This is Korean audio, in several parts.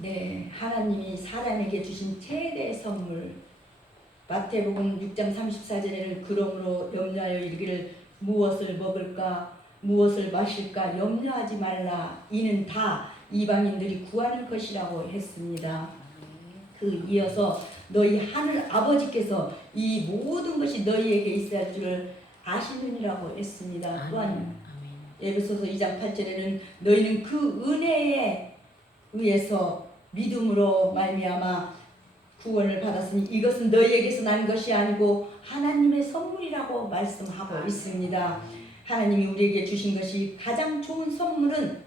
네, 하나님이 사람에게 주신 최대의 선물 마태복음 6장 34절에는 그러므로 염려하여 이르기를 무엇을 먹을까 무엇을 마실까 염려하지 말라 이는 다 이방인들이 구하는 것이라고 했습니다. 그 이어서 너희 하늘 아버지께서 이 모든 것이 너희에게 있어야 할 줄을 아시느니라고 했습니다. 또한 에베소서 2장 8절에는 너희는 그 은혜에 의해서 믿음으로 말미암아 구원을 받았으니 이것은 너희에게서 난 것이 아니고 하나님의 선물이라고 말씀하고 있습니다. 하나님이 우리에게 주신 것이 가장 좋은 선물은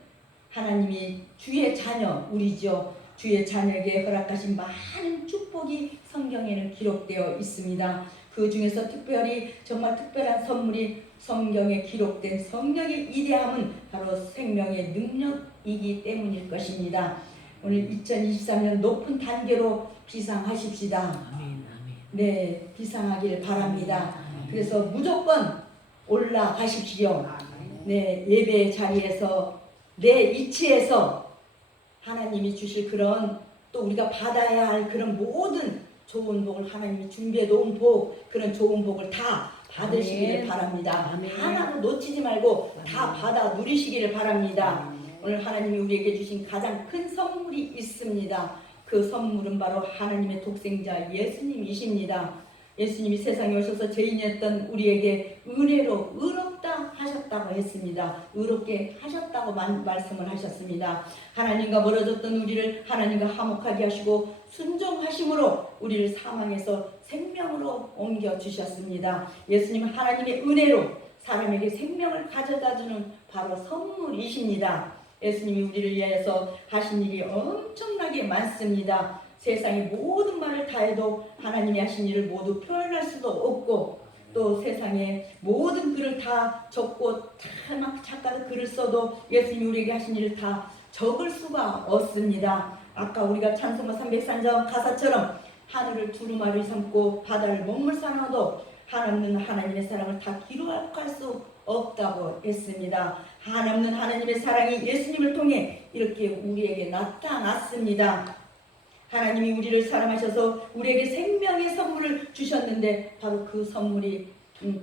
하나님이 주의 자녀 우리죠. 주의 자녀에게 허락하신 많은 축복이 성경에는 기록되어 있습니다. 그 중에서 특별히 정말 특별한 선물이 성경에 기록된 성령의 위대함은 바로 생명의 능력이기 때문일 것입니다. 오늘 2023년 높은 단계로 비상하십시다. 네, 비상하길 바랍니다. 그래서 무조건 올라가십시오. 네, 예배 자리에서 내 위치에서 하나님이 주실 그런 또 우리가 받아야 할 그런 모든 좋은 복을 하나님이 준비해 놓은 복, 그런 좋은 복을 다 받으시기를 바랍니다. 하나도 놓치지 말고 다 받아 누리시기를 바랍니다. 오늘 하나님이 우리에게 주신 가장 큰 선물이 있습니다. 그 선물은 바로 하나님의 독생자 예수님이십니다. 예수님이 세상에 오셔서 죄인이었던 우리에게 은혜로 의롭다 하셨다고 했습니다. 의롭게 하셨다고 말씀을 하셨습니다. 하나님과 멀어졌던 우리를 하나님과 화목하게 하시고 순종하심으로 우리를 사망에서 생명으로 옮겨 주셨습니다. 예수님은 하나님의 은혜로 사람에게 생명을 가져다주는 바로 선물이십니다. 예수님이 우리를 위해서 하신 일이 엄청나게 많습니다. 세상의 모든 말을 다해도 하나님이 하신 일을 모두 표현할 수도 없고 또 세상의 모든 글을 다 적고 막 작가도 글을 써도 예수님이 우리에게 하신 일을 다 적을 수가 없습니다. 아까 우리가 찬송가 303장 가사처럼 하늘을 두루마리 삼고 바다를 먹물사 놔도 한없는 하나님의 사랑을 다 기록할 수 없다고 했습니다. 한없는 하나님의 사랑이 예수님을 통해 이렇게 우리에게 나타났습니다. 하나님이 우리를 사랑하셔서 우리에게 생명의 선물을 주셨는데 바로 그 선물이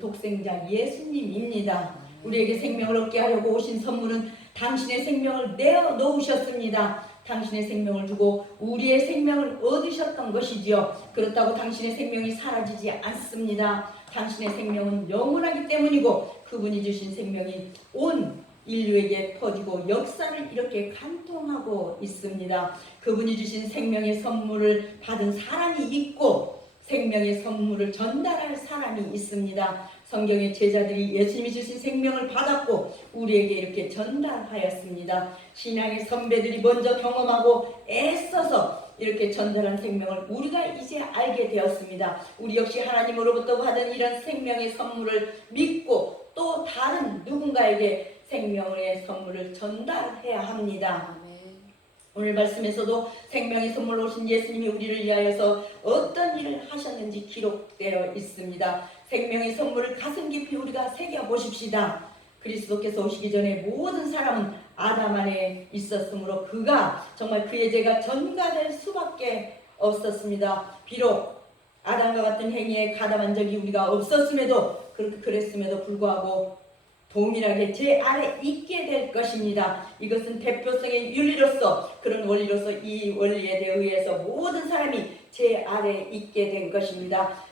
독생자 예수님입니다. 우리에게 생명을 얻게 하려고 오신 선물은 당신의 생명을 내어 놓으셨습니다. 당신의 생명을 주고 우리의 생명을 얻으셨던 것이지요. 그렇다고 당신의 생명이 사라지지 않습니다. 당신의 생명은 영원하기 때문이고 그분이 주신 생명이 온 인류에게 퍼지고 역사를 이렇게 간통하고 있습니다. 그분이 주신 생명의 선물을 받은 사람이 있고 생명의 선물을 전달할 사람이 있습니다. 성경의 제자들이 예수님이 주신 생명을 받았고 우리에게 이렇게 전달하였습니다. 신앙의 선배들이 먼저 경험하고 애써서 이렇게 전달한 생명을 우리가 이제 알게 되었습니다. 우리 역시 하나님으로부터 받은 이런 생명의 선물을 믿고 또 다른 누군가에게 생명의 선물을 전달해야 합니다. 오늘 말씀에서도 생명의 선물로 오신 예수님이 우리를 위하여서 어떤 일을 하셨는지 기록되어 있습니다. 생명의 선물을 가슴 깊이 우리가 새겨보십시다. 그리스도께서 오시기 전에 모든 사람은 아담 안에 있었으므로 그가 정말 그의 죄가 전가될 수밖에 없었습니다. 비록 아담과 같은 행위에 가담한 적이 우리가 없었음에도 그랬음에도 불구하고 동일하게 제 아래 있게 될 것입니다. 이것은 대표성의 윤리로서 그런 원리로서 이 원리에 의해서 모든 사람이 제 아래 있게 된 것입니다.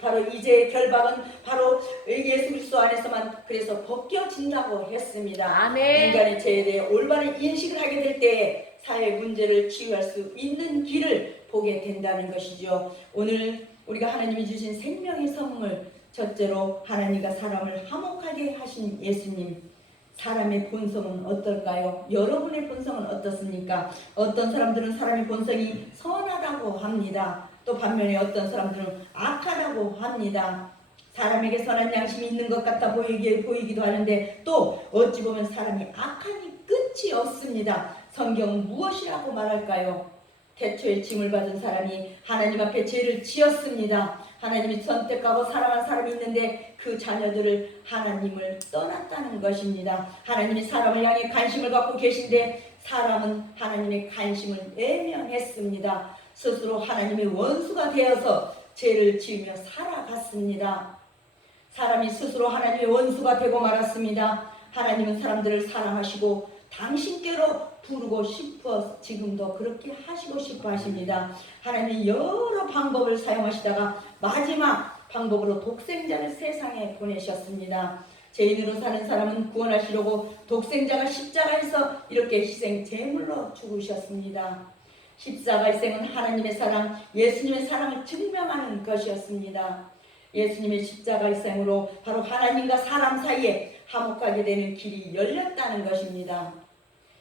바로 이제의 결박은 바로 예수 그리스도 안에서만 그래서 벗겨진다고 했습니다. 아멘. 인간의 죄에 대해 올바른 인식을 하게 될 때에 사회 문제를 치유할 수 있는 길을 보게 된다는 것이죠. 오늘 우리가 하나님이 주신 생명의 선물 첫째로 하나님과 사람을 화목하게 하신 예수님. 사람의 본성은 어떨까요? 여러분의 본성은 어떻습니까? 어떤 사람들은 사람의 본성이 선하다고 합니다. 또 반면에 어떤 사람들은 악하다고 합니다. 사람에게 선한 양심이 있는 것 같아 보이기도 하는데 또 어찌 보면 사람이 악하니 끝이 없습니다. 성경은 무엇이라고 말할까요? 태초에 짐을 받은 사람이 하나님 앞에 죄를 지었습니다. 하나님이 선택하고 사랑한 사람이 있는데 그 자녀들을 하나님을 떠났다는 것입니다. 하나님이 사람을 향해 관심을 갖고 계신데 사람은 하나님의 관심을 외면했습니다. 스스로 하나님의 원수가 되어서 죄를 지으며 살아갔습니다. 사람이 스스로 하나님의 원수가 되고 말았습니다. 하나님은 사람들을 사랑하시고 당신께로 부르고 싶어 지금도 그렇게 하시고 싶어 하십니다. 하나님이 여러 방법을 사용하시다가 마지막 방법으로 독생자를 세상에 보내셨습니다. 죄인으로 사는 사람은 구원하시려고 독생자가 십자가에서 이렇게 희생 제물로 죽으셨습니다. 십자가의 생은 하나님의 사랑, 예수님의 사랑을 증명하는 것이었습니다. 예수님의 십자가의 생으로 바로 하나님과 사람 사이에 화목하게 되는 길이 열렸다는 것입니다.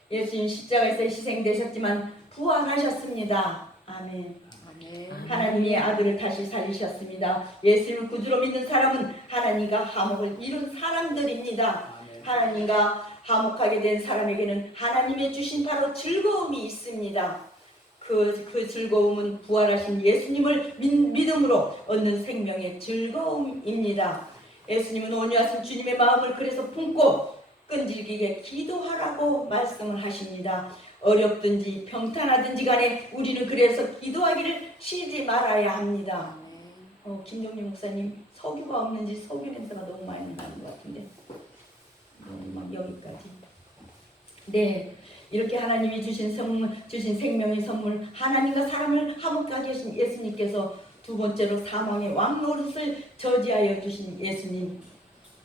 예수님 십자가에서 희생되셨지만 부활하셨습니다. 아멘. 하나님의 아들을 다시 살리셨습니다. 예수님을 구주로 믿는 사람은 하나님과 화목을 이룬 사람들입니다. 하나님과 화목하게 된 사람에게는 하나님의 주신 바로 즐거움이 있습니다. 그 즐거움은 부활하신 예수님을 믿음으로 얻는 생명의 즐거움입니다. 예수님은 온유하신 주님의 마음을 그래서 품고 끈질기게 기도하라고 말씀을 하십니다. 어렵든지 평탄하든지 간에 우리는 그래서 기도하기를 쉬지 말아야 합니다. 김종림 목사님, 석유가 없는지 석유 냄새가 너무 많이 나는 것 같은데 막 여기까지. 네, 이렇게 하나님이 주신 생명의 선물, 하나님과 사람을 화목하게 하신 예수님께서 두 번째로 사망의 왕노릇을 저지하여 주신 예수님.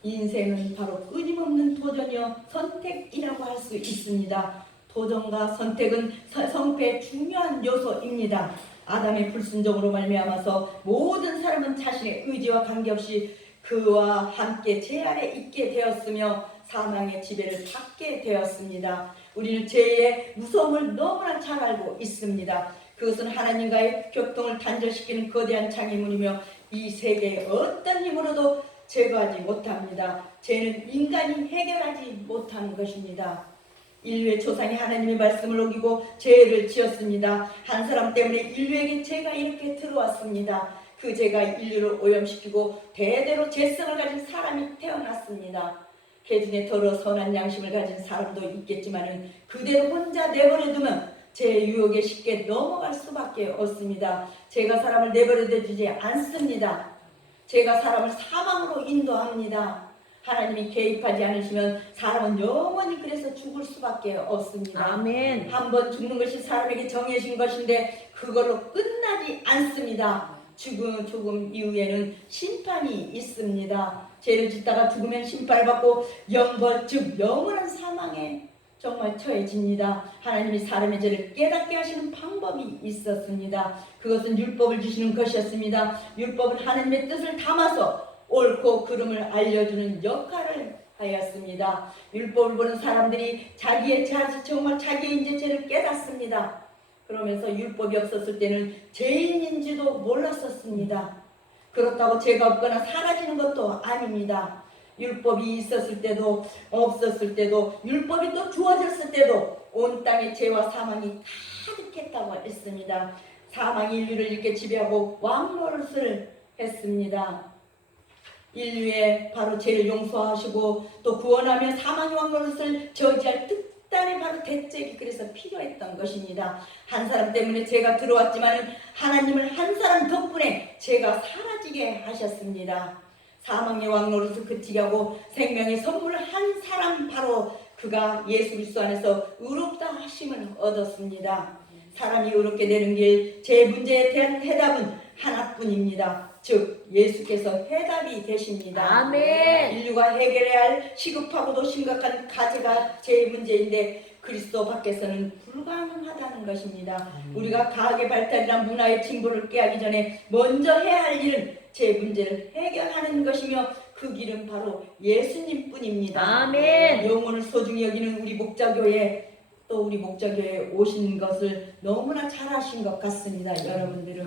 인생은 바로 끊임없는 도전이요 선택이라고 할 수 있습니다. 도전과 선택은 성패의 중요한 요소입니다. 아담의 불순종으로 말미암아서 모든 사람은 자신의 의지와 관계없이 그와 함께 죄 아래 있게 되었으며 사망의 지배를 받게 되었습니다. 우리는 죄의 무서움을 너무나 잘 알고 있습니다. 그것은 하나님과의 교통을 단절시키는 거대한 장애물이며 이 세계의 어떤 힘으로도 제거하지 못합니다. 죄는 인간이 해결하지 못하는 것입니다. 인류의 조상이 하나님의 말씀을 어기고 죄를 지었습니다. 한 사람 때문에 인류에게 죄가 이렇게 들어왔습니다. 그 죄가 인류를 오염시키고 대대로 죄성을 가진 사람이 태어났습니다. 개 중에 더러 선한 양심을 가진 사람도 있겠지만 그대로 혼자 내버려두면 죄의 유혹에 쉽게 넘어갈 수밖에 없습니다. 죄가 사람을 내버려 두지 않습니다. 죄가 사람을 사망으로 인도합니다. 하나님이 개입하지 않으시면 사람은 영원히 그래서 죽을 수밖에 없습니다. 아멘. 한번 죽는 것이 사람에게 정해진 것인데 그걸로 끝나지 않습니다. 죽음 이후에는 심판이 있습니다. 죄를 짓다가 죽으면 심판을 받고 영벌 즉 영원한 사망에 정말 처해집니다. 하나님이 사람의 죄를 깨닫게 하시는 방법이 있었습니다. 그것은 율법을 주시는 것이었습니다. 율법은 하나님의 뜻을 담아서 옳고 그름을 알려주는 역할을 하였습니다. 율법을 보는 사람들이 정말 자기의 이제 죄를 깨닫습니다. 그러면서 율법이 없었을 때는 죄인인지도 몰랐었습니다. 그렇다고 죄가 없거나 사라지는 것도 아닙니다. 율법이 있었을 때도 없었을 때도 율법이 또 주어졌을 때도 온 땅에 죄와 사망이 가득했다고 했습니다. 사망이 인류를 이렇게 지배하고 왕노릇을 했습니다. 인류의 바로 죄를 용서하시고 또 구원하며 사망의 왕노릇을 저지할 특단의 바로 대책이 그래서 필요했던 것입니다. 한 사람 때문에 죄가 들어왔지만 하나님은 한 사람 덕분에 죄가 사라지게 하셨습니다. 사망의 왕노릇을 그치게 하고 생명의 선물을 한 사람 바로 그가 예수 그리스도 안에서 의롭다 하심을 얻었습니다. 사람이 의롭게 되는 길, 제 문제에 대한 해답은 하나뿐입니다. 즉 예수께서 해답이 되십니다. 아멘. 인류가 해결해야 할 시급하고도 심각한 가제가 제 문제인데 그리스도 밖에서는 불가능하다는 것입니다. 우리가 과학의 발달이나 문화의 진보를 깨하기 전에 먼저 해야 할 일은 제 문제를 해결하는 것이며 그 길은 바로 예수님 뿐입니다. 아멘. 영혼을 소중히 여기는 우리 목자교회 또 우리 목자교회에 오신 것을 너무나 잘하신 것 같습니다. 여러분들은.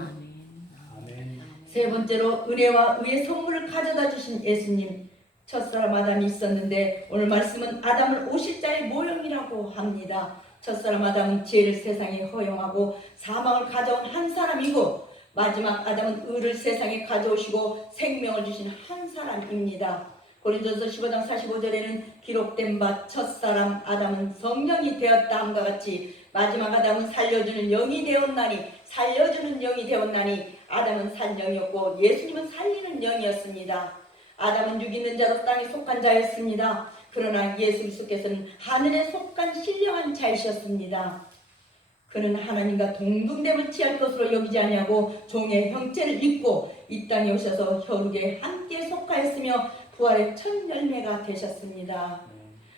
아멘. 세 번째로 은혜와 의의 선물을 가져다 주신 예수님. 첫사람 아담이 있었는데 오늘 말씀은 아담을 오실 자의 모형이라고 합니다. 첫사람 아담은 죄를 세상에 허용하고 사망을 가져온 한 사람이고 마지막 아담은 의를 세상에 가져오시고 생명을 주신 한 사람입니다. 고린도전서 15장 45절에는 기록된 바 첫사람 아담은 성령이 되었다 함과 같이 마지막 아담은 살려주는 영이 되었나니 아담은 산 영이었고 예수님은 살리는 영이었습니다. 아담은 죽이는 자로 땅에 속한 자였습니다. 그러나 예수 그리스도께서는 하늘에 속한 신령한 자이셨습니다. 그는 하나님과 동등됨을 취할 것으로 여기지 아니하고 종의 형체를 입고 이 땅에 오셔서 혈육에 함께 속하였으며 부활의 첫 열매가 되셨습니다.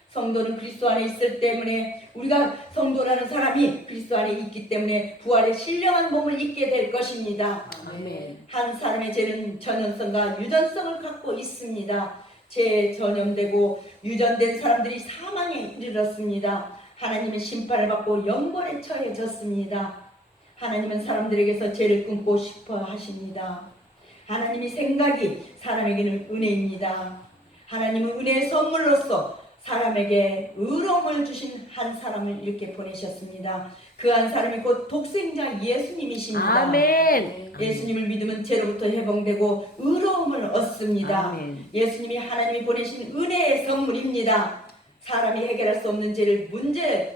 성도는 그리스도 안에 있을 때문에 우리가 성도라는 사람이 그리스도 안에 있기 때문에 부활의 신령한 몸을 입게 될 것입니다. 아멘. 한 사람의 죄는 전염성과 유전성을 갖고 있습니다. 죄에 전염되고 유전된 사람들이 사망에 이르렀습니다. 하나님은 심판을 받고 영권에 처해졌습니다. 하나님은 사람들에게서 죄를 끊고 싶어 하십니다. 하나님의 생각이 사람에게는 은혜입니다. 하나님은 은혜의 선물로서 사람에게 의로움을 주신 한 사람을 이렇게 보내셨습니다. 그 한 사람이 곧 독생자 예수님이십니다. 아멘. 예수님을 믿으면 죄로부터 해방되고 의로움을 얻습니다. 아멘. 예수님이 하나님이 보내신 은혜의 선물입니다. 사람이 해결할 수 없는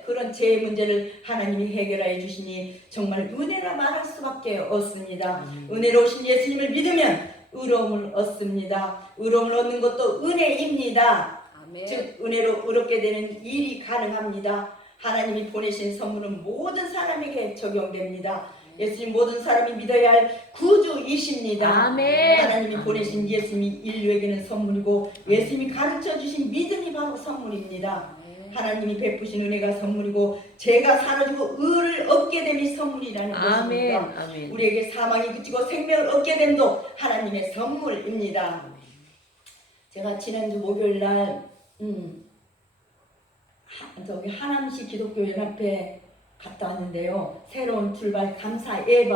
그런 죄의 문제를 하나님이 해결하여 주시니 정말 은혜라 말할 수밖에 없습니다. 은혜로우신 예수님을 믿으면 의로움을 얻습니다. 의로움을 얻는 것도 은혜입니다. 아멘. 즉 은혜로 의롭게 되는 일이 가능합니다. 하나님이 보내신 선물은 모든 사람에게 적용됩니다. 예수님 모든 사람이 믿어야 할 구주이십니다. 아멘. 하나님이 보내신 예수님이 인류에게는 선물이고 예수님이 가르쳐 주신 믿음이 바로 선물입니다. 하나님이 베푸신 은혜가 선물이고 죄가 사라지고 의를 얻게 됨이 선물이라는 것입니다. 아멘. 우리에게 사망이 그치고 생명을 얻게 됨도 하나님의 선물입니다. 제가 지난주 목요일날 저기 하남시 기독교연합회 갔다 왔는데요. 새로운 출발 감사 예배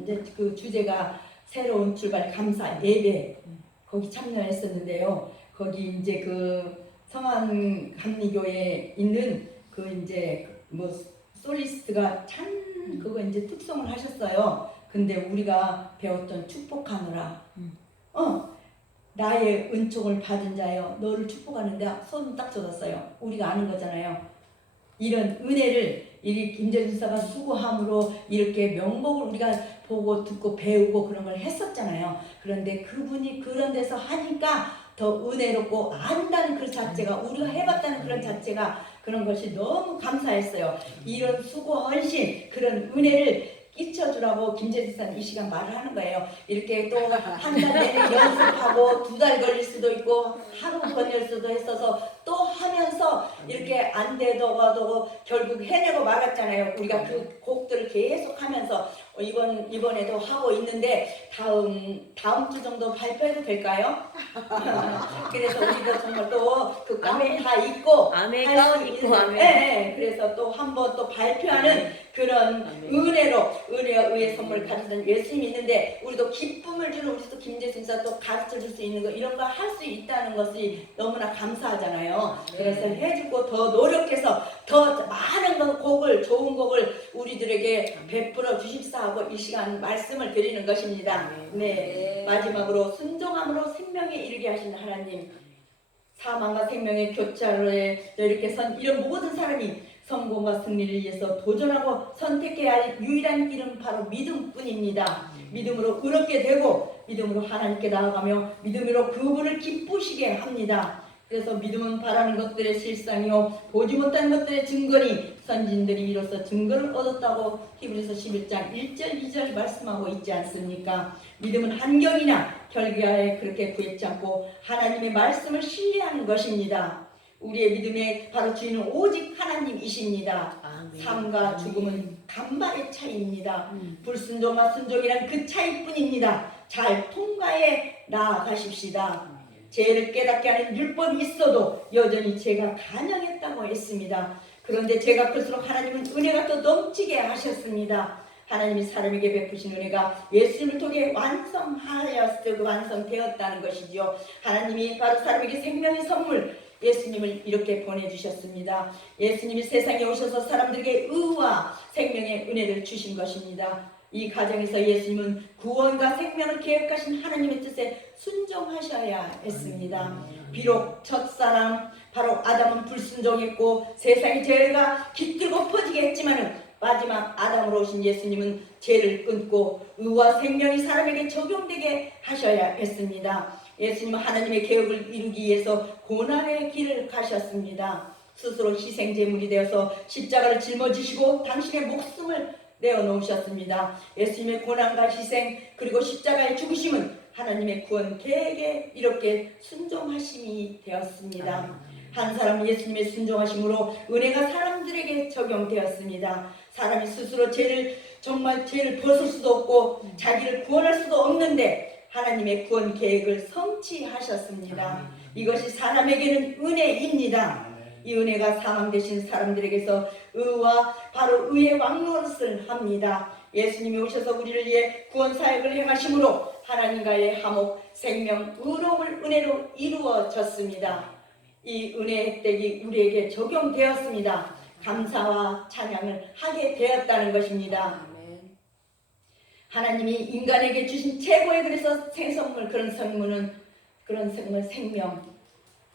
이제 그 주제가 새로운 출발 감사 예배 거기 참여했었는데요. 거기 이제 그 성안 감리교에 있는 그 이제 뭐 솔리스트가 참 그거 이제 특송을 하셨어요. 근데 우리가 배웠던 축복하느라 나의 은총을 받은 자여 너를 축복하는데 손 딱 젖었어요. 우리가 아는 거잖아요. 이런 은혜를 이 김재준사가 수고함으로 이렇게 명복을 우리가 보고 듣고 배우고 그런 걸 했었잖아요. 그런데 그분이 그런 데서 하니까 더 은혜롭고 안다는 그 자체가 우리가 해봤다는 그런 자체가 그런 것이 너무 감사했어요. 이런 수고 헌신 그런 은혜를 끼쳐주라고 김재수사는 이 시간 말을 하는 거예요. 이렇게 또 한 달 내내 연습하고 2달 걸릴 수도 있고 하루 걸릴 수도 했어서 또 하면서 이렇게 안 되더라도 결국 해내고 말았잖아요. 우리가 그 곡들을 계속 하면서 이번에도 하고 있는데 다음 주 정도 발표해도 될까요? 그래서 우리도 정말 또 그 가운 다 입고 아멘. 할 가운 수 입고 있는, 아멘. 네, 그래서 또 한 번 또 발표하는 그런 은혜와 의의 선물을 가르치는 예수님이 있는데 우리도 기쁨을 주는 우리도 김재순사 또 가르쳐 줄 수 있는 거 이런 거 할 수 있다는 것이 너무나 감사하잖아요. 그래서 해주고 더 노력해서 더 많은 곡을 좋은 곡을 우리들에게 베풀어 주십사 하고 이 시간 말씀을 드리는 것입니다. 네, 마지막으로 순종함으로 생명에 이르게 하시는 하나님, 사망과 생명의 교차로에 이렇게 선 이런 모든 사람이 성공과 승리를 위해서 도전하고 선택해야 할 유일한 길은 바로 믿음뿐입니다. 믿음으로 의롭게 되고 믿음으로 하나님께 나아가며 믿음으로 그분을 기쁘시게 합니다. 그래서 믿음은 바라는 것들의 실상이요 보지 못한 것들의 증거니 선진들이 이로써 증거를 얻었다고 히브리서 11장 1절 2절 말씀하고 있지 않습니까? 믿음은 한경이나 결과에 그렇게 구했지 않고 하나님의 말씀을 신뢰하는 것입니다. 우리의 믿음의 바로 주인은 오직 하나님이십니다. 삶과 죽음은 간발의 차이입니다. 불순종과 순종이란 그 차이뿐입니다. 잘 통과해 나아가십시다. 죄를 깨닫게 하는 율법이 있어도 여전히 죄가 간영했다고 했습니다. 그런데 죄가 클수록 하나님은 은혜가 더 넘치게 하셨습니다. 하나님이 사람에게 베푸신 은혜가 예수님을 통해 완성되었다는 것이죠. 하나님이 바로 사람에게 생명의 선물 예수님을 이렇게 보내주셨습니다. 예수님이 세상에 오셔서 사람들에게 의와 생명의 은혜를 주신 것입니다. 이 가정에서 예수님은 구원과 생명을 계획하신 하나님의 뜻에 순종하셔야 했습니다. 비록 첫사람 바로 아담은 불순종했고 세상의 죄가 깃들고 퍼지게 했지만 마지막 아담으로 오신 예수님은 죄를 끊고 의와 생명이 사람에게 적용되게 하셔야 했습니다. 예수님은 하나님의 계획을 이루기 위해서 고난의 길을 가셨습니다. 스스로 희생제물이 되어서 십자가를 짊어지시고 당신의 목숨을 내어놓으셨습니다. 예수님의 고난과 희생 그리고 십자가의 죽으심은 하나님의 구원 계획에 이렇게 순종하심이 되었습니다. 한 사람 예수님의 순종하심으로 은혜가 사람들에게 적용되었습니다. 사람이 스스로 정말 죄를 벗을 수도 없고 자기를 구원할 수도 없는데 하나님의 구원 계획을 성취하셨습니다. 이것이 사람에게는 은혜입니다. 이 은혜가 사망 되신 사람들에게서 의와 바로 의의 왕노릇을 합니다. 예수님이 오셔서 우리를 위해 구원 사역을 행하심으로 하나님과의 화목, 생명, 의로움을 은혜로 이루어졌습니다. 이 은혜의 혜택이 우리에게 적용되었습니다. 감사와 찬양을 하게 되었다는 것입니다. 하나님이 인간에게 주신 최고의 그래서 생선물 그런 생물 생명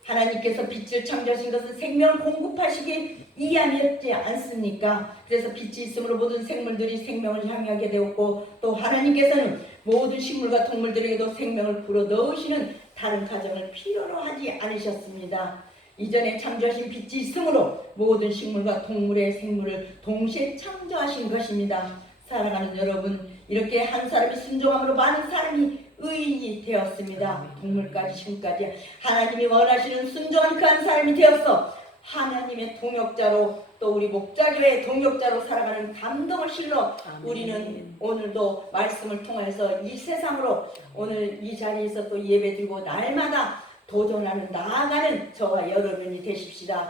하나님께서 빛을 창조하신 것은 생명을 공급하시기 위함이었지 않습니까? 그래서 빛이 있으므로 모든 생물들이 생명을 향하게 되었고 또 하나님께서는 모든 식물과 동물들에게도 생명을 불어넣으시는 다른 가정을 필요로 하지 않으셨습니다. 이전에 창조하신 빛이 있으므로 모든 식물과 동물의 생물을 동시에 창조하신 것입니다. 사랑하는 여러분, 이렇게 한 사람이 순종함으로 많은 사람이 의인이 되었습니다. 동물까지 식물까지 하나님이 원하시는 순종한 그 한 사람이 되었어 하나님의 동역자로 또 우리 목자교회의 동역자로 살아가는 감동을 실러 우리는 오늘도 말씀을 통해서 이 세상으로 오늘 이 자리에서 또 예배드리고 날마다 도전하는 나아가는 저와 여러분이 되십시다.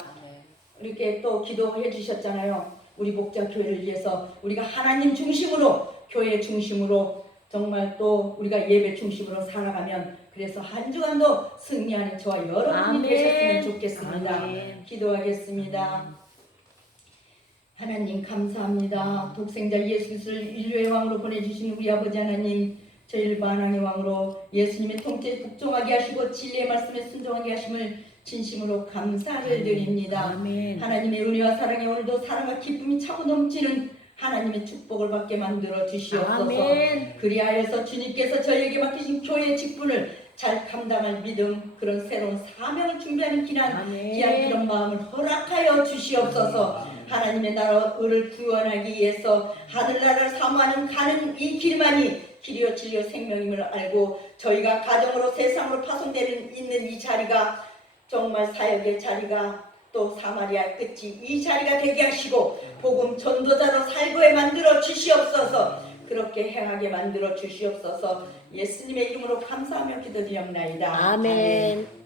이렇게 또 기도해 주셨잖아요. 우리 목자교회를 위해서 우리가 하나님 중심으로 교회 중심으로 정말 또 우리가 예배 중심으로 살아가면 그래서 한 주간도 승리하는 저와 여러분이 되셨으면 좋겠습니다. 아멘. 기도하겠습니다. 하나님 감사합니다. 독생자 예수 그리스도를 인류의 왕으로 보내주신 우리 아버지 하나님, 저희를 만왕의 왕으로 예수님의 통치에 복종하게 하시고 진리의 말씀에 순종하게 하심을 진심으로 감사를 드립니다. 아멘. 하나님의 은혜와 사랑에 오늘도 사랑과 기쁨이 차고 넘치는 하나님의 축복을 받게 만들어 주시옵소서. 아멘. 그리하여서 주님께서 저희에게 맡기신 교회의 직분을 잘 감당할 믿음, 그런 새로운 사명을 준비하는 귀한 그런 마음을 허락하여 주시옵소서. 하나님의 나라를 구원하기 위해서 하늘나라를 사모하는 가는 이 길만이 길이요 진리요 생명임을 알고 저희가 가정으로 세상으로 파송되는 있는 이 자리가 정말 사역의 자리가 또 사마리아 끝이 이 자리가 되게 하시고 복음 전도자로 살고에 만들어 주시옵소서. 그렇게 행하게 만들어 주시옵소서. 예수님의 이름으로 감사하며 기도드리옵나이다. 아멘.